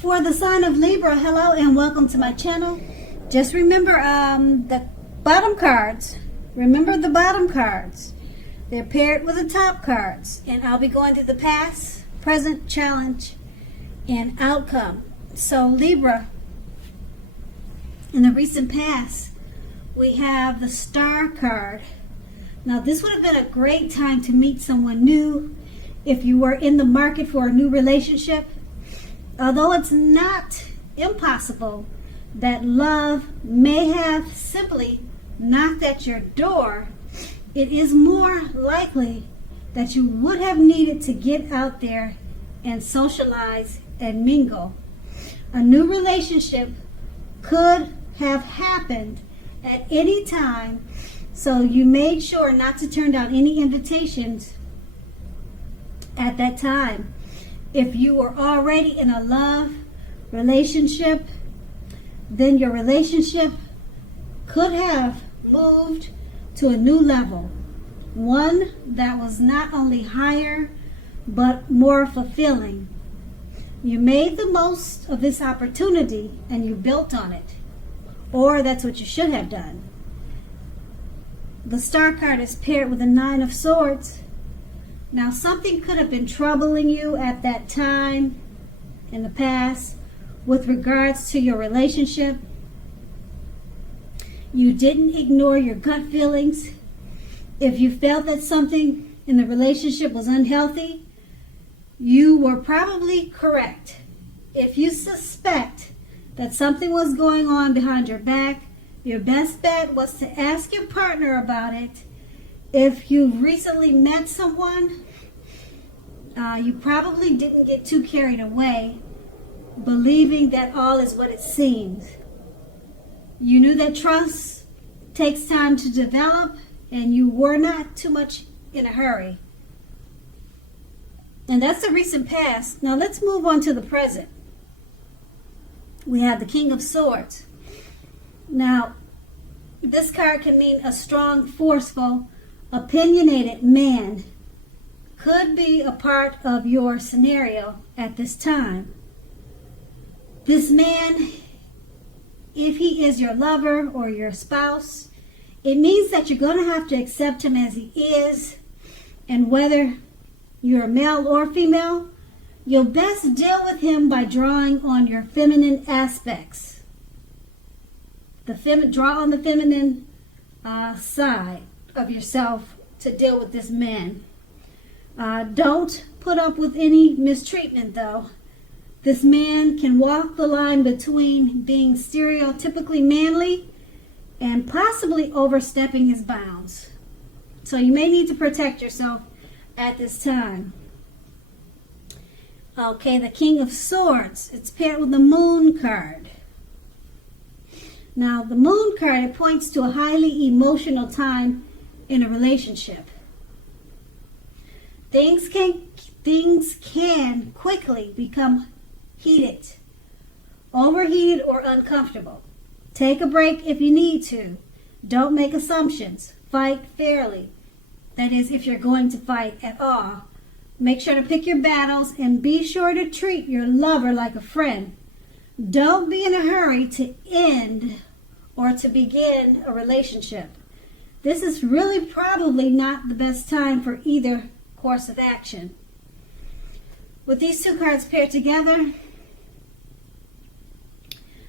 For the sign of Libra, hello and welcome to my channel. Just remember the bottom cards. Remember the bottom cards. They're paired with the top cards. And I'll be going to the past, present, challenge, and outcome. So Libra, in the recent past, we have the Star card. Now this would have been a great time to meet someone new if you were in the market for a new relationship. Although it's not impossible that love may have simply knocked at your door, it is more likely that you would have needed to get out there and socialize and mingle. A new relationship could have happened at any time, so you made sure not to turn down any invitations at that time. If you were already in a love relationship, then your relationship could have moved to a new level. One that was not only higher, but more fulfilling. You made the most of this opportunity and you built on it. Or that's what you should have done. The Star card is paired with the Nine of Swords. Now something could have been troubling you at that time in the past with regards to your relationship. You didn't ignore your gut feelings. If you felt that something in the relationship was unhealthy, you were probably correct. If you suspect that something was going on behind your back, your best bet was to ask your partner about it. If you've recently met someone, you probably didn't get too carried away, believing that all is what it seems. You knew that trust takes time to develop, and you were not too much in a hurry. And that's the recent past. Now let's move on to the present. We have the King of Swords. Now, this card can mean a strong, forceful, opinionated man could be a part of your scenario at this time. This man, if he is your lover or your spouse, it means that you're going to have to accept him as he is, and whether you're male or female, you'll best deal with him by drawing on your feminine aspects. Draw on the feminine side of yourself to deal with this man. Don't put up with any mistreatment, though. This man can walk the line between being stereotypically manly and possibly overstepping his bounds. So you may need to protect yourself at this time. Okay, the King of Swords. It's paired with the Moon card. Now, the Moon card, it points to a highly emotional time in a relationship. Things can quickly become heated, overheated, or uncomfortable. Take a break if you need to. Don't make assumptions. Fight fairly. That is, if you're going to fight at all. Make sure to pick your battles and be sure to treat your lover like a friend. Don't be in a hurry to end or to begin a relationship. This is really probably not the best time for either course of action. With these two cards paired together,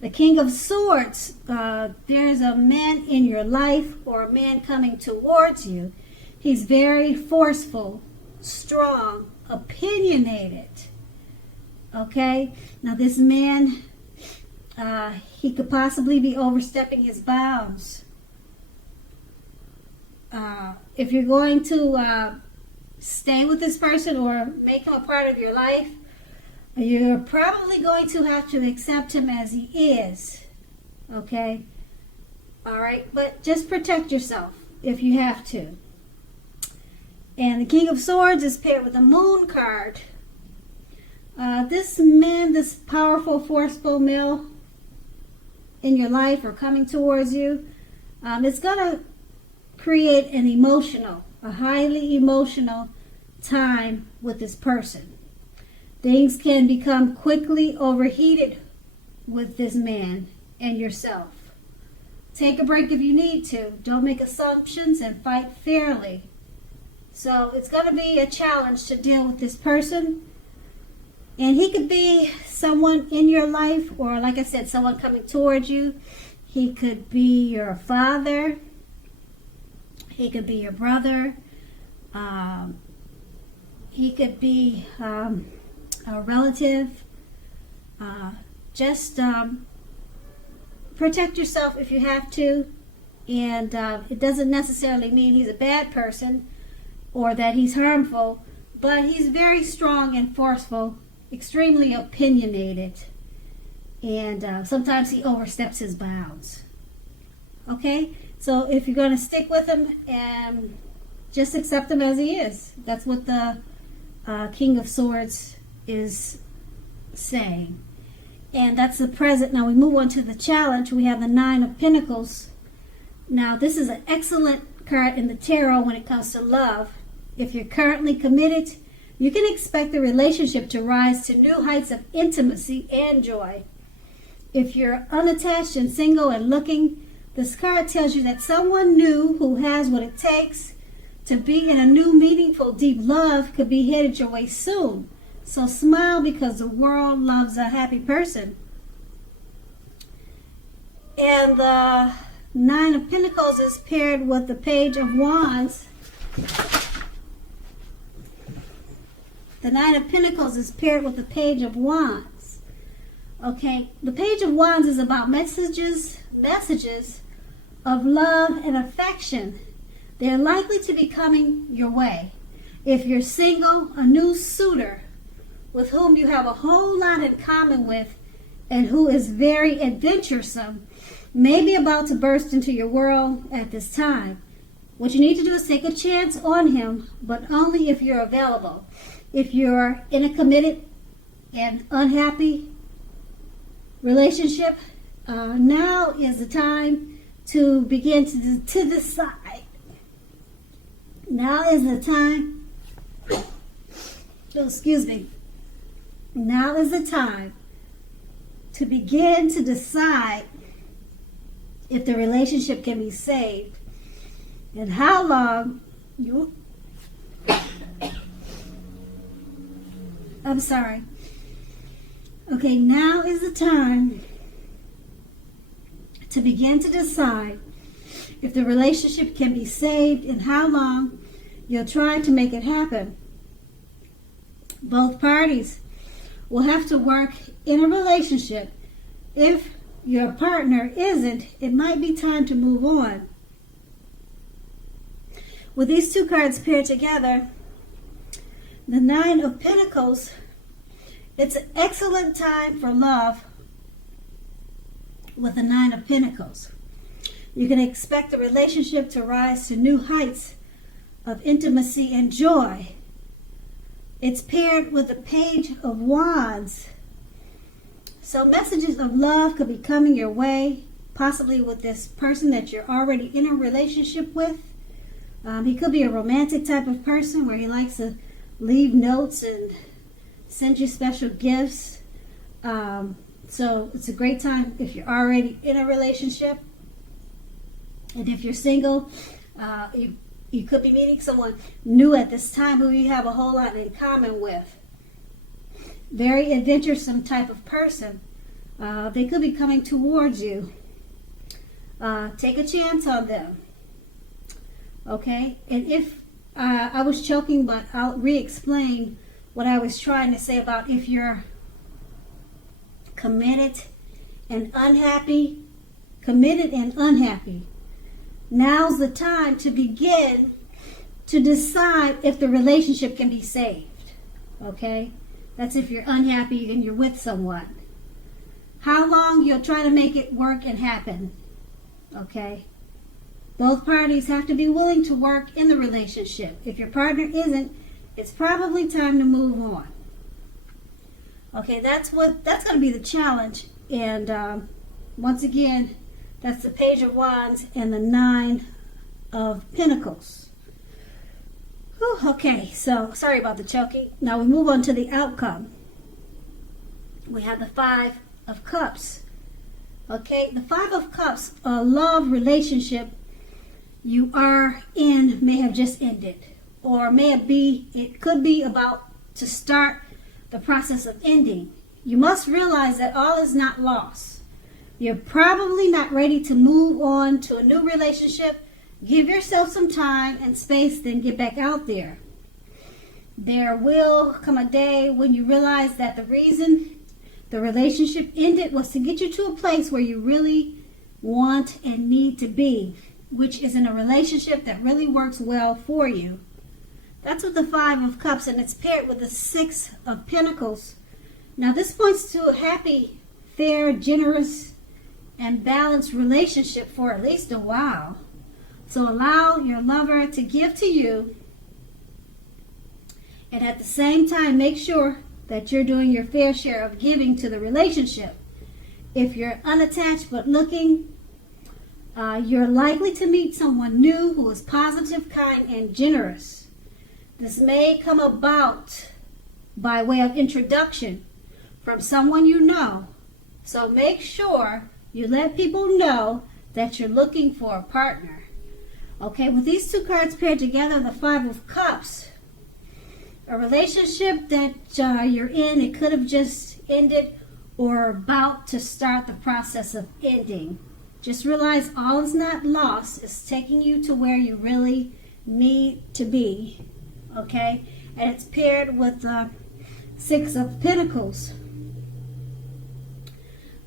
the King of Swords, there's a man in your life or a man coming towards you. He's very forceful, strong, opinionated. Okay? Now this man, he could possibly be overstepping his bounds. If you're going to stay with this person or make him a part of your life, you're probably going to have to accept him as he is. Okay? Alright? But just protect yourself if you have to. And the King of Swords is paired with the Moon card. This man, this powerful, forceful male in your life or coming towards you, it's going to create a highly emotional time with this person. Things can become quickly overheated with this man and yourself. Take a break if you need to. Don't make assumptions and fight fairly. So it's going to be a challenge to deal with this person. And he could be someone in your life, or like I said, someone coming towards you. He could be your father. He could be your brother. He could be a relative. Just protect yourself if you have to. And it doesn't necessarily mean he's a bad person or that he's harmful, but he's very strong and forceful, extremely opinionated, and sometimes he oversteps his bounds. Okay, so if you're going to stick with him, and just accept him as he is. That's what the King of Swords is saying. And that's the present. Now we move on to the challenge. We have the Nine of Pentacles. Now this is an excellent card in the tarot when it comes to love. If you're currently committed, you can expect the relationship to rise to new heights of intimacy and joy. If you're unattached and single and looking, this card tells you that someone new who has what it takes to be in a new, meaningful, deep love could be headed your way soon. So smile, because the world loves a happy person. And the Nine of Pentacles is paired with the Page of Wands. The Nine of Pentacles is paired with the Page of Wands. Okay, the Page of Wands is about messages of love and affection. They're likely to be coming your way. If you're single, a new suitor with whom you have a whole lot in common with and who is very adventuresome may be about to burst into your world at this time. What you need to do is take a chance on him, but only if you're available. If you're in a committed and unhappy relationship, now is the time to begin to decide. Now is the time. Oh, excuse me. Now is the time to begin to decide if the relationship can be saved and how long you. I'm sorry. Okay, now is the time to begin to decide if the relationship can be saved and how long you'll try to make it happen. Both parties will have to work in a relationship. If your partner isn't, it might be time to move on. With these two cards paired together, the Nine of Pentacles, it's an excellent time for love with the Nine of Pentacles. You can expect the relationship to rise to new heights of intimacy and joy. It's paired with the Page of Wands. So messages of love could be coming your way, possibly with this person that you're already in a relationship with. He could be a romantic type of person where he likes to leave notes and send you special gifts. So it's a great time if you're already in a relationship. And if you're single, you could be meeting someone new at this time who you have a whole lot in common with. Very adventuresome type of person. They could be coming towards you. Take a chance on them. Okay? And if I was choking, but I'll re-explain what I was trying to say about if you're committed and unhappy. Now's the time to begin to decide if the relationship can be saved. Okay? That's if you're unhappy and you're with someone. How long you'll try to make it work and happen. Okay? Both parties have to be willing to work in the relationship. If your partner isn't, it's probably time to move on. Okay, that's going to be the challenge. And once again, that's the Page of Wands and the Nine of Pentacles. Whew, okay, so sorry about the choking. Now we move on to the outcome. we have the Five of Cups. Okay, the Five of Cups, a love relationship you are in may have just ended, or it could be about to start the process of ending. You must realize that all is not lost. You're probably not ready to move on to a new relationship. Give yourself some time and space, then get back out there. There will come a day when you realize that the reason the relationship ended was to get you to a place where you really want and need to be, which is in a relationship that really works well for you. That's with the Five of Cups, and it's paired with the Six of Pentacles. Now this points to a happy, fair, generous, and balanced relationship for at least a while. So allow your lover to give to you, and at the same time make sure that you're doing your fair share of giving to the relationship. If you're unattached but looking, you're likely to meet someone new who is positive, kind, and generous. This may come about by way of introduction from someone you know. So make sure you let people know that you're looking for a partner. Okay, with these two cards paired together, the Five of Cups, a relationship that you're in, it could have just ended or about to start the process of ending. Just realize all is not lost. It's taking you to where you really need to be. Okay, and it's paired with the Six of Pentacles.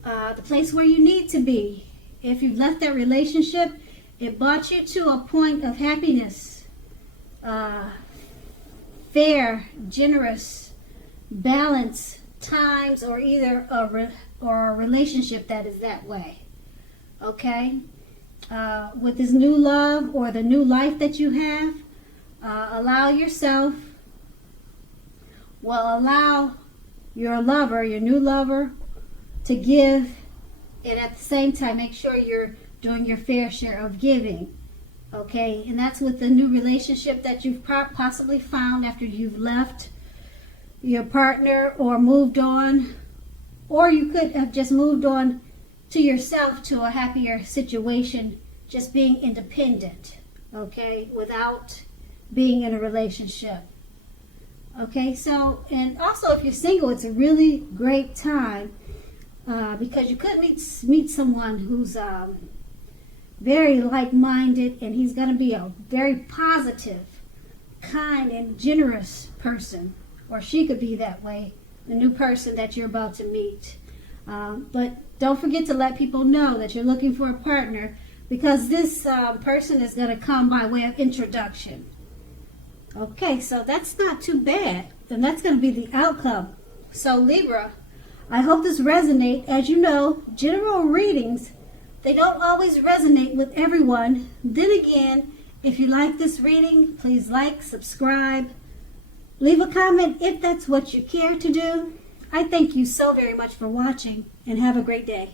The place where you need to be. If you left that relationship, it brought you to a point of happiness, fair, generous, balanced times, or either a relationship that is that way. Okay, with this new love or the new life that you have, allow your lover, your new lover, to give, and at the same time make sure you're doing your fair share of giving. Okay, and that's with the new relationship that you've possibly found after you've left your partner or moved on, or you could have just moved on to yourself to a happier situation, just being independent, okay, without being in a relationship. Okay, so, and also if you're single, it's a really great time because you could meet someone who's very like-minded, and he's going to be a very positive, kind, and generous person, or she could be that way, the new person that you're about to meet. But don't forget to let people know that you're looking for a partner, because this person is going to come by way of introduction. Okay, so that's not too bad, and that's going to be the outcome. So Libra, I hope this resonates. As you know, general readings, they don't always resonate with everyone. Then again, if you like this reading, please like, subscribe, leave a comment if that's what you care to do. I thank you so very much for watching, and have a great day.